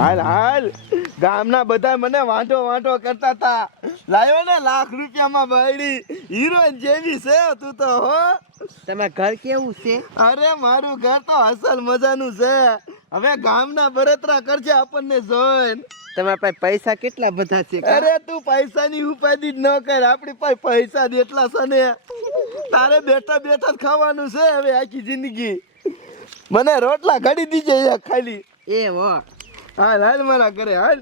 હાલ હાલ ગામના બધા મને વાંટો કરતા હતા. લાવ્યો ને લાખ રૂપિયામાં બાયડી હીરોઈન જેવી છે તું તો હો. તમારું ઘર કેવું છે? અરે મારું ઘર તો અસલ મજાનું છે. હવે ગામના બળતરા કરજે આપણને જોઈને. તમારા પાસે પૈસા કેટલા બધા છે? અરે તું પૈસાની ઉપાધિ જ ન કર, આપણી પાસે પૈસા જ એટલા છે ને. તારે બેઠા બેઠા જ ખાવાનું છે હવે આખી જિંદગી. મને રોટલા ઘડી દીજે ખાલી. એ હો હાલ હાલ મારા ઘરે હાલ.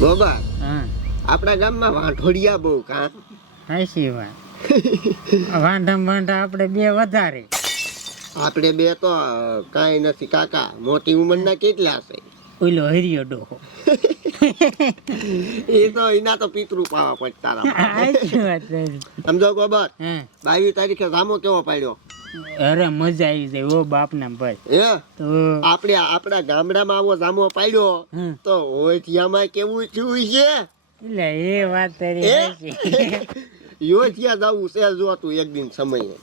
બાબા હા આપણા ગામમાં વાંઢોડિયા બહુ કા? હાચી વાત. વાંઢા આપણે બે વધારે. આપણે બે તો કાંઈ નથી કાકા, મોટી ઉંમરના કેટલા છે? ઓલો હરિયો ડોહો. એ તો એના તો પિતૃ પાવા પડતા હાચી વાત છે. સમજો ગોબર? હા 22 તારીખે રામો કેવો પાડ્યો? અરે મજા આવી જાય ઓ બાપના ભાઈ. હે તો આપણે આપણા ગામડામાં આવો જામો પાડ્યો તો ઓઠિયામાં કેવું થયું છે? એટલે એ વાત તારી એ? હાચી. યોઠિયા જવું છે જો તું એક દિન સમય.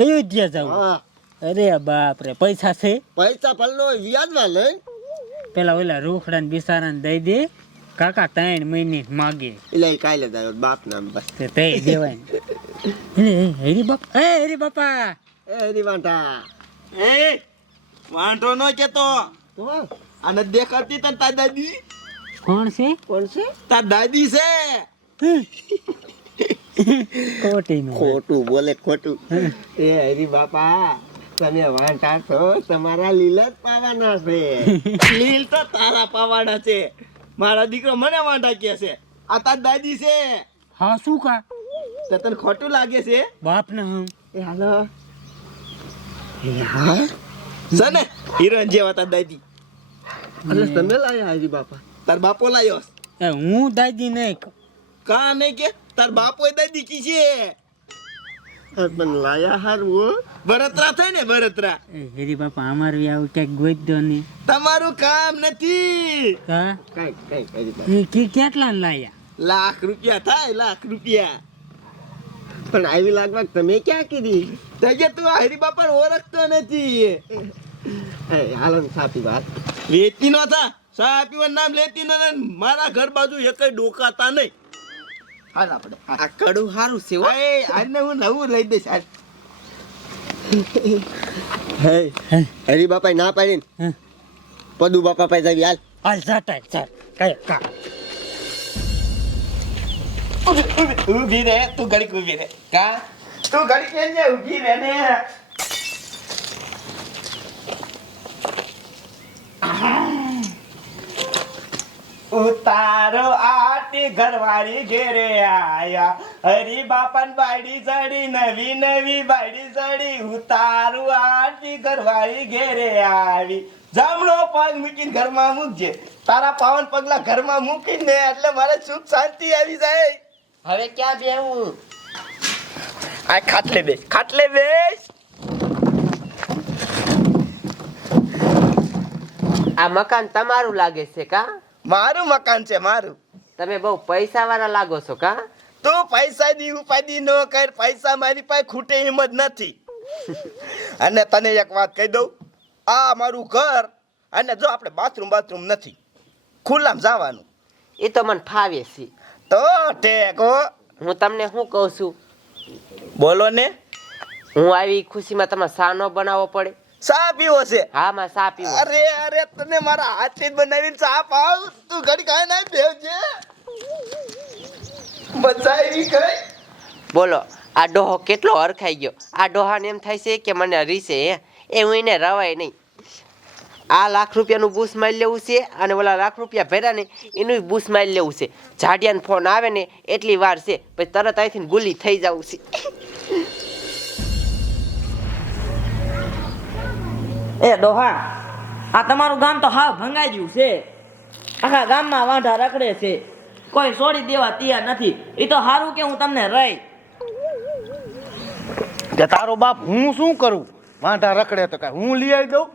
અયોધ્યા જાવ? હા અરે બાપ રે, પૈસા છે? પૈસા પલ્લો વ્યાજમાં લઈ પેલા ઓલા રોકડા ને બિસારા દઈ દે કાકા, 3 મહિને માગે એટલે કાલે જ આવ્યો બાપ નામ બસ. તે દેવાય ને. હરી બાપા એ હરી વાંટા એ વાંઢો નો કેતો. તો આને દેખાતી તને તાર દાદી? કોણ છે? કોણ છે? તાર દાદી છે. ખોટી નો ખોટું બોલે ખોટું. એ હરી બાપા તમે વાંટા છો, તમારા લીલા જ પાવાના છે. લીલ તો તારા પાવાડા છે. મારા દીકરો મને વાંઢા કે છે. આ તાર દાદી છે. હા શું કા તો તને ખોટું લાગે છે? બાપ ને હમ એ હાલો છે ને હિરોઈન જેવા તાર દાદી. એટલે તમે લાયા હરી બાપા? તાર બાપો લાયો છે. એ હું દાદી નહીં. કા નહીં કે તાર બાપો દાદી કી છે. પણ લાયા હારું બળતરા થાય ને બળતરા. એ હેરી બાપા અમારું આવું ક્યાંક ગોઈ દો ને. તમારું કામ નથી. હા કઈ હરી બાપા. કેટલા લાયા? લાખ રૂપિયા થાય, લાખ રૂપિયા. પણ આવી લાગવા તમે ક્યાં કીધી? તે કે તું આ હરી બાપા ઓળખતો નથી. એ હાલો ને સાપી વાત. વેચતી નો થા, સા પીવાનું નામ લેતી ન. મારા ઘર બાજુ એકય ડોકાતા નહીં. હાલ આપણે આ કડું હારું છે હો. આને હું નવું લઈ દઈશ. હાલ હે હરી બાપા ના પાડીને હા. પદુ બાપા પાસે આવી હાલ. હાલ ચાલ કઈ કા ઊભી રે તું, ઘડીક ઊભી રે. કા તું ઘડીક ને ઊભી રે ને. ઉતારો આટી ઘરવાળી ઘેરે આયા, હરી બાપન બાયડી ચડી, નવી નવી બાયડી ચડી. ઉતારું આટી ઘરવાળી ઘેરે આવી. જમણો પગ મૂકીને ઘરમાં મૂકજે. તારા પાવન પગલા ઘરમાં મૂકીને એટલે મારે સુખ શાંતિ આવી જાય. હવે ક્યાં બેહું? આ ખાટલે બેસ, ખાટલે બેસ. આ મકાન તમારું લાગે છે કા? મારું મકાન છે, મારું. તમે બહુ પૈસા વાળા લાગો છો કા? તું પૈસાની ઉપાધિ ન કર. પૈસા મારી પાસે ખૂટે એમ જ નથી. અને તને એક વાત કહી દઉં, આ મારું ઘર. અને જો આપણે બાથરૂમ નથી, ખુલ્લામાં જવાનું. એ તો મને ફાવે છે. તો ટેકો હું તમને શું કહું છું, બોલો ને. હું આવી ખુશીમાં તમારે સા ન બનાવવો પડે? ચા પીવો છે? હા માં સા પીવો. અરે તને મારા હાથથી જ બનાવીને ચા પાવ. તું ઘડી કાંઈ ના બેવજે. મજા આવી કઈ? બોલો આ ડોહો કેટલો હરખાઈ ગયો. આ ડોહાને એમ થાય છે કે મને રીસે એ હું એને રવાય નહીં. આ લાખ રૂપિયાનું બૂસ મારી લેવું છે અને ઓલા લાખ રૂપિયા ભર્યા ને એનું બૂસ મારી લેવું છે. જાડિયાનો ફોન આવે ને એટલી વાર છે, પછી તરત અહીંથી ગુલી થઈ જવું છે. એ ડોહા, આ તમારું ગામ તો હાવ ભંગાઈ ગયું છે. આખા ગામમાં વાંઢા રખડે છે, કોઈ છોડી દેવા તૈયાર નથી. એ તો સારું કે હું તમને રહી. કે તારો બાપ હું શું કરું? વાંઢા રખડે તો કાંઈ હું લઈ આવી દઉં?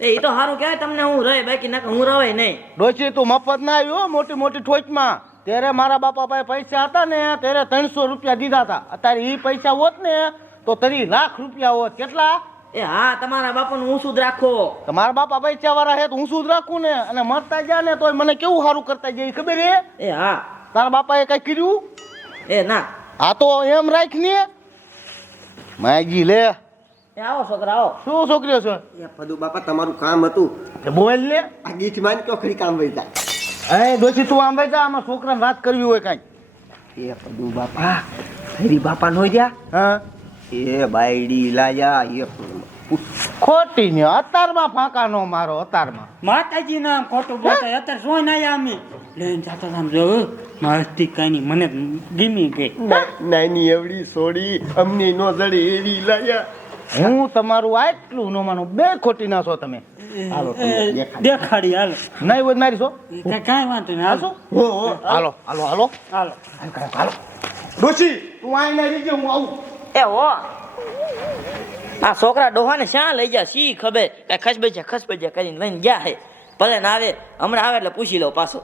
એ તો સારું કહેવાય તમને હું રહી, બાકી નકર હું રવાય નહીં. ડોશી તું મફત ના આવ્યો મોટી મોટી ઠોચમાં. ત્યારે મારા બાપા પાસે પૈસા હતા ને ત્યારે 300 રૂપિયા દીધા હતા. અત્યારે એ પૈસા હોત ને તો 3 લાખ રૂપિયા હોત. કેટલા? એ હા તમારા બાપાનું હું શુદ્ધ રાખો. તમારા બાપા પૈસા વાળા હે તો હું શું જ રાખું ને, અને મરતા ગયા ને તોય મને કેવું સારું કરતા ગયા ઈ ખબર હે? એ હા. તારા બાપાએ કઈ કર્યું? એ ના. આ તો એમ રાખ ને માગી લે. એ આવો છોકરા આવો. શું છોકરીઓ છે? એ પદુ બાપા તમારું કામ હતું. તે બોલ લે. આ ગીઠ માન ચોખડી કામ વઈ જાય. એ ડોશી તું આમ બેઠા, આમાં છોકરાને વાત કરવી હોય કાંઈ. એ પદુ બાપા હરી બાપા નો ગયા. હા એ બાયડી લાયા એ ખોટી ને અતારમાં ફાંકા નો મારો, અતારમાં. માતાજી નામ ખોટું બોલતા અત્યારે સોન આયા અમે લઈને જાતા આમ જો મસ્તી કાની મને ગમી ગઈ. નાની એવડી સોડી અમને નો જડે એવી લાયા. હું તમારું આટલું નો માનું, બે ખોટી ના છો તમે. હાલો તમને દેખાડ. દેખાડી હાલો નહીં હોય તો મારી છો. કાંઈ વાંધો નહીં હાલો હાલો હાલો હાલો હાલો. હાલો. ડોશી તું આઈ ના રીજે, હું આવું. એ હો આ છોકરા ડોહાને શા લઈ જા સી ખબર કઈ ખસબજ્યા કરીને લઈને ગયા હે. ભલે ના આવે, હમણાં આવે એટલે પૂછી લો પાછો.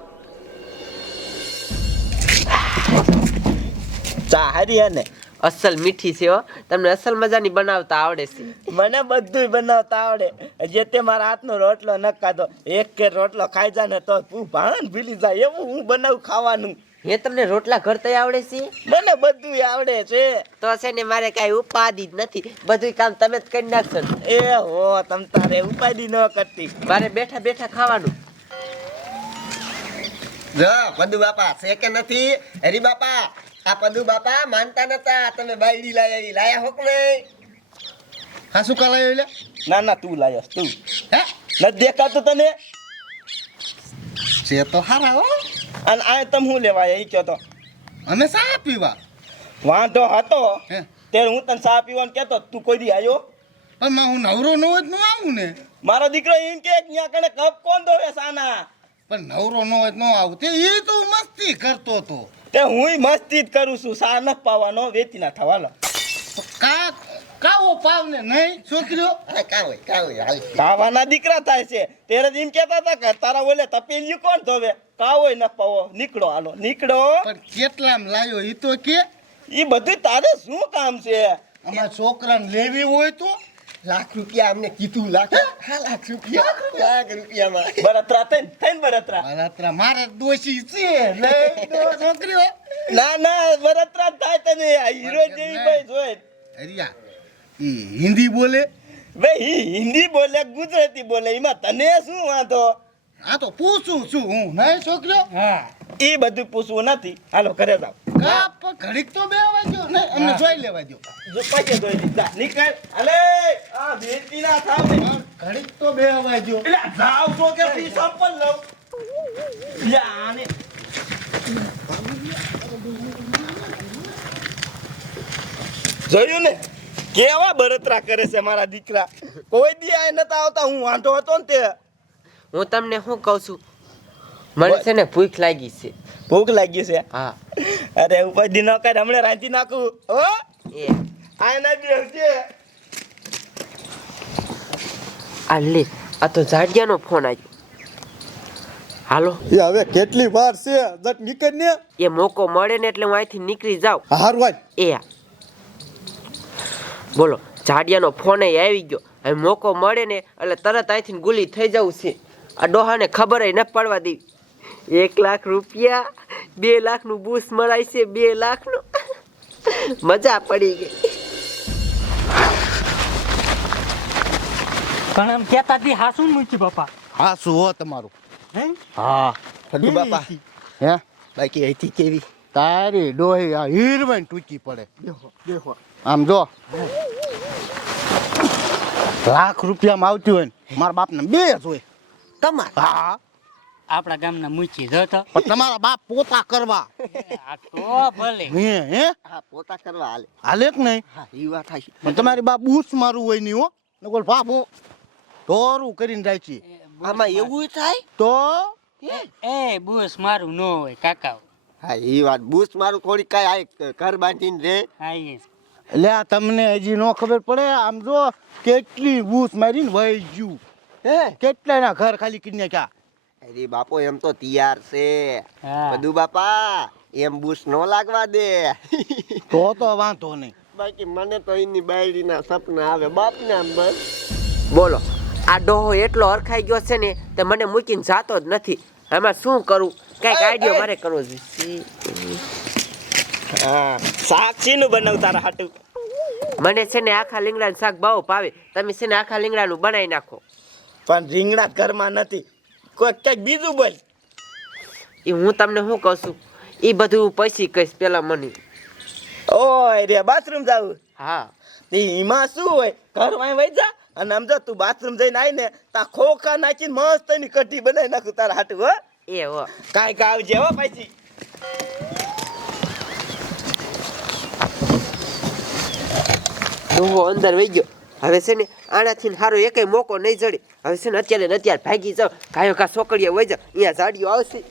ચા હારી હે ને? અસલ મીઠી છે હો, તમને અસલ મજાની બનાવતા આવડે છે. મને બધુંય બનાવતા આવડે. જે તે મારા હાથનો રોટલો ન ખાધો, એક કે રોટલો ખાઈ જાય ને તો તું ભાન ભૂલી જાય એવું હું બનાવું ખાવાનું. હે તમને રોટલા ઘરતા આવડે છે? મને બધુંય આવડે છે. તો છે ને મારે કાંઈ ઉપાધિ જ નથી, બધું કામ તમે જ કરી નાખશો ને. એ હો તમ તારે ઉપાધિ ન કરતી. મારે બેઠા બેઠા ખાવાનું. જો પદુ બાપા છે કે નથી? હરી બાપા આ પદુ બાપા માનતા નતા તમે બાયડી લાયા. લાયા હોક નહીં? હા શું કાલાયો લે? ના ના તું લાયસ તું. હે નથી દેખાતું તને? છે તો હારા હો. અને આ તમે હું લેવા આવ્યા ઈ કયો તો? અમે ચા પીવા. વાંધો હતો હે ત્યારે હું તને ચા પીવાનું કહેતો, તું કોઈ દી આવ્યો? પણ હું નવરો ન હોય તો ન આવું ને. મારો દીકરો એમ કે ત્યાં કણે કપ કોણ ધોવે સાના? પણ નવરો ન હોય તો ન આવું. તે એ તો મસ્તી કરતો હતો. તે હુંય મસ્તી જ કરું છું. સા ન પાવાનો વેચી ના થવાલો. કાવો પાવ ને નહીં છોકરીઓ. હા કા હોય હાલ. પાવાના દીકરા થાય છે. ત્યારે એમ કહેતા હતા કે તારા ઓલે તપેલિયું કોણ ધોવે? કાવોય ન પાવો. નીકળો હાલો નીકળો. પણ કેટલામ લાયો એ તો કે. ઈ બધું તારે શું કામ છે? અમારા છોકરાને લેવી હોય તો લાખ રૂપિયા અમને કીધું. લાખ? હા લાખ રૂપિયા. લાખ રૂપિયામાં બરતરા થઈને બરતરા. મારા મારે દોષી છે લઈ દો છોકરીઓ. ના ના બરતરા જ થાય તને. આ હીરો જેવી ભાઈ જોઈ. હરિયા ઈ હિન્દી બોલે. ભાઈ હિન્દી બોલે ગુજરાતી બોલે એમાં તને શું વાંધો? આ તો પૂછું છું હું નહીં છોકરીઓ. હા એ બધું પૂછવું નથી. હાલો ઘરે જાવ. કાપ ઘડીક તો બે વાગ્યો નહીં અમને જોઈ લેવા દો. જો પાકે જોઈ લીધા. નીકળ. અલે આ ભેટી ના થાવ ને. ઘડીક તો બે વાગ્યો. એટલે જાવ છો કે ફી સંપલ લઉં. લે આને જોયું ને કેવા બળતરા કરે છે મારા દીકરા. કોઈ દી આ નતા આવતા. હું વાંઢો હતો ને તે. હું તમને શું કહું છું, મને છે ને ભૂખ લાગી છે. ભૂખ લાગી છે? હા અરે ઉપાધિ ન કર, હમણાં રાંધી નાખું. હો એ આ ના બેસજે. આ લે, આ તો જાડિયાનો ફોન આવ્યો. હાલો એ હવે કેટલી વાર છે? જટ નીકળ ને. એ મોકો મળે ને એટલે હું અહીંથી નીકળી જાઉં. હારું વાત. એ બોલો, જાડિયાનો ફોન આવી ગયો. હવે મોકો મળે ને એટલે તરત અહીંથી ગુલી થઈ જવું છે. આ ડોહાને ખબર ન પડવા દેવી. 1 લાખ રૂપિયા, 2 લાખનું બૂસ મળાય છે, 2 લાખનું. મજા પડી ગઈ. પણ એમ કહેતા હતી હાસું મૂકી બાપા. હા શું હો તમારું? હે હા પદુ બાપા હે બાકી અહીંથી કેવી? તારી ડોહી આ હીરવાન ટૂંકી પડે. દેખો આમ જો લાખ રૂપિયામાં આવતી હોય ને મારા બાપને 2 જ હોય. તમાર હા આપણા ગામના મૂકી જતો. પણ તમારા બાપ પોતા કરવા આ તો ભલે હે હા પોતા કરવા હાલે. હાલે કે નહીં? હા ઈ વાત થાય. પણ તમારી બાપ બૂસ મારું હોય નહીં હો. નકોલ બાપો તોરું કરીને જાય છે. આમાં એવું થાય? તો એ બુસ મારું ન હોય કાકા. હા ઈ વાત. બૂસ મારું થોડી કાંઈ આ ઘર બાંધીને રે. આઈએ એટલે આ તમને હજી ન ખબર પડે. આમ જો કેટલી બૂસ મારીને વહી ગયું. હે કેટલાના ઘર ખાલી કરીને ક્યાં. અરે બાપો એમ તો તૈયાર છે. હા પદુ બાપા એમ બૂસ નો લાગવા દે. તો વાંધો નહીં. બાકી મને તો એની બાયડીના સપના આવે બાપના બસ. બોલો આ ડોહો એટલો હરખાઈ ગયો છે ને તે મને મૂકીને જાતો જ નથી. એમાં શું કરું? કઈક આઈડિયો મારે કરવો જોઈએ. હા શાક શીનું બનાવું તારા હાટું? મને છે ને આખા લીંગડાનું શાક બહુ ભાવે. તમે છે ને આખા લીંગડાનું બનાવી નાખો. પણ રીંગણા ઘરમાં નથી, કોઈ કંઈક બીજું બોલ. એ હું તમને શું કહું છું એ બધું પછી કહીશ પેલા મને. ઓય રે બાથરૂમ જાવું? હા એમાં શું હોય, ઘરમાં વહી જા અને આમ જો તું બાથરૂમ જઈને આવી ને તા ખોખા નાખીને મસ્ત એની કઢી બનાવી નાખું તારા હાટું. હો એ હો કાંઈક આવજે હો પછી. ડોહો અંદર વહી ગયો. હવે છે ને આનાથી સારો એકેય મોકો નહીં જડે. હવે છે ને અત્યારે ને અત્યારે ભાગી જાવ. કાયો કા છોકરીએ વહી જાવ, અહીંયા ઝાડીઓ આવશે.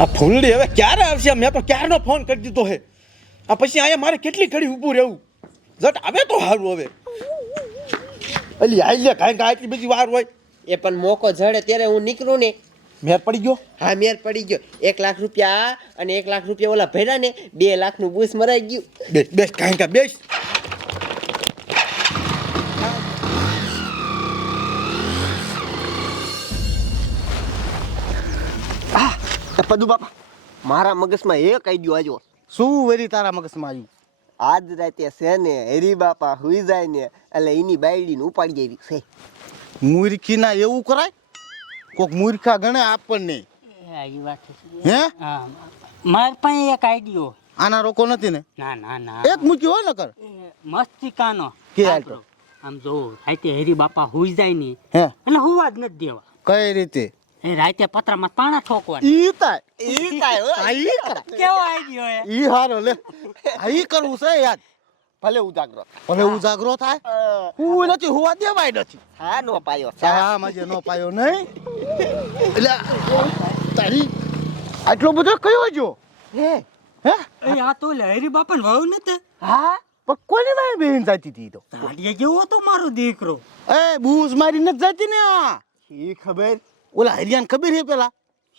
આ ફૂલડી હવે ક્યારે આવશે? મેં તો ક્યારનો ફોન કરી દીધો હે. આ પછી અહીંયા મારે કેટલી ઘડી ઊભું રહેવું? જટ આવે તો સારું. હવે અલી આઈ લે, કાંઈ કાંઈ એટલી બધી વાર હોય? એ પણ મોકો જડે ત્યારે હું નીકળું ને. મેર પડી ગયો. હા મેર પડી ગયો. 1 લાખ રૂપિયા અને 1 લાખ રૂપિયા ઓલા ભર્યા ને 2 લાખનું બૂસ મરાઈ ગયું. બેસ બેસ, કાંઈ કાંઈ બેસ. પદુ બાપા મારા મગજમાં એક આઈડિયો આવ્યો. શું વરી તારા મગજમાં આવ્યું? આજ રાતે છે ને હેરી બાપા હુઈ જાય ને એટલે એની બાયડીને ઉપાડી આવી છે. મૂર્ખીના એવું કરાય? કોક મૂર્ખા ગણે આપણને. એ વાત છે. હે હા માર પાસે એક આઈડિયો. આના રોકો નથી ને? ના ના ના એક મૂક્યો હોય ને કર. મસ્તી કાનો કે આટલો? આમ જો રાતે હેરી બાપા હુઈ જાય ને હે એટલે હુવા જ નથી દેવા. કઈ રીતે? એ રાતે પતરામાં પાણા ઠોકવા. ઈ તાય ઈ કાંઈ હો. આ ઈ કર. કેવો આઈડિયો હે? ઈ હારો લે. આ ઈ કરવું છે યાર. ભલે ઉજાગરો ભલે ઉજાગરો થાય. હું નથી હુવા દેવાય નથી. હા નો પાયો હા મજે નો પાયો નહીં. એટલે તારી આટલો બધો કયો જો? હે હે એ આ તો હેરી બાપાને વહુ નતે. હા પણ કોની વાય બેન જાતી હતી તો? દાડિયા જેવો હતો મારો દીકરો. એ બૂઝ મારી નથી જાતી ને આ. શી ખબર ઓલા હરિયાને ખબર હે પેલા?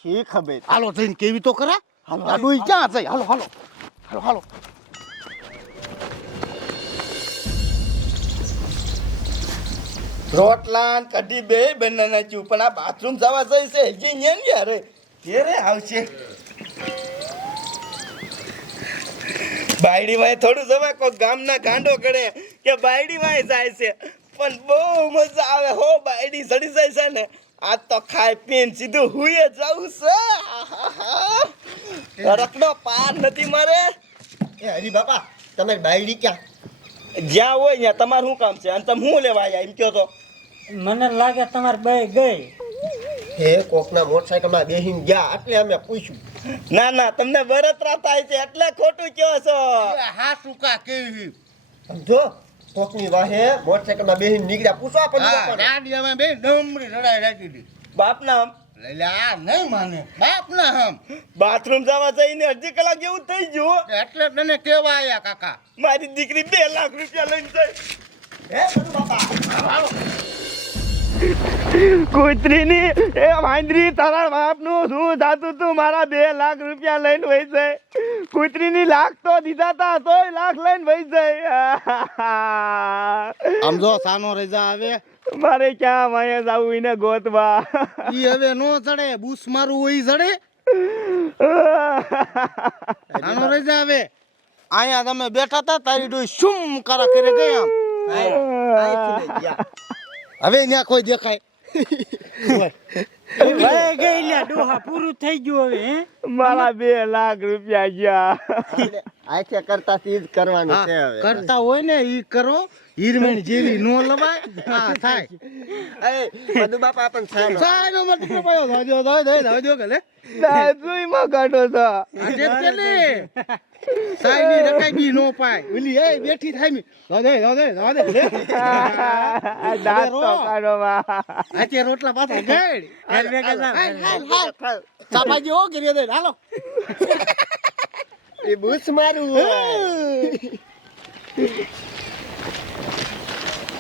શી ખબર. હાલો જઈને કેવી તો ખરા. હાલો આ ડોઈ ક્યાં જાય? હાલો હાલો હાલો હાલો. રોટલા ને કઢી બે બનાવી નાખ્યું, પણ આ બાથરૂમ જવા જઈ છે હજી ન્યા ને યાર ઘેરે આવશે. બાયડી વાય થોડું જવા કોઈ ગામના ગાંડો કરે કે બાયડી વાય જાય છે, પણ બહુ મજા આવે હો. બાયડી ચડી જાય છે ને આ તો ખાઈ પીને સીધું હુંએ જવું છે. રખડો પાર નથી મારે. એ હરી બાપા તમારી બાયડી ક્યાં? જ્યાં હોય ત્યાં તમારું શું કામ છે અને તમે શું લેવા આવ્યા એમ કહો તો? મને લાગે તમારે બે ગઈ. હે કોકના મોટરસાઇકલમાં બેહીને ગયા એટલે અમે પૂછ્યું. ના ના તમને બળતરા થાય છે એટલે ખોટું કહો છો. હા સુકા કેવી સમજો કોકની વાહે મોટરસાઇકલમાં બેહીને નીકળ્યા પૂછવા પડ્યું. ગાડીમાં બે ડમરી રડાઈ રાખી હતી. બાપ નામ એટલે આ નહીં માને બાપ ના હમ. બાથરૂમ જવા જઈને અડધી કલાક જેવું થઈ ગયું. એટલે તને કેવા આયા કાકા? મારી દીકરી 2 લાખ રૂપિયા લઈને જાય. હે બધું બાપા કૂતરીની એ વાંદરી તારા બાપનું શું જાતું તું મારા 2 લાખ રૂપિયા લઈને વહી જાય. કૂતરીની લાખ તો દીધા તા તોય લાખ લઈને વહી જાય. આમ જો સાનો રજા આવે મારે ક્યાં માયા જાવું એને ગોતવા. ઈ હવે નો ચડે. બૂસ મારું હોય ચડે. સાનો રજા આવે અહીંયા તમે બેઠા તા તારી ડોઈ શું કરા કરે ગયા હવે ત્યાં કોઈ દેખાય વહી ગઈ લ્યા ડોહા પૂરું થઈ ગયું હવે. હે મારા 2 લાખ રૂપિયા ગયા. આખે કરતા ચીજ કરવાનું છે હવે. કરતા હોય ને ઈ કરો. હીરમેણ જેવી નો લવાય. હા થાય. એ બધું બાપા પણ સાનો સાનો મત પાયો દાજો દાજો કે લે દાદુઈમાં કાઢો છો. આજે પેલે સાઈની રકાઈ બી નો પાય. ઓલી એ બેઠી થાય મી દાદે લે દાંત તો કાઢો માં. આજે રોટલા પાછા ગેડ હાલ ભેગા જાવ. ચાપાજી હો ગિરિયા દે હાલો એ બૂસ મારું હોય.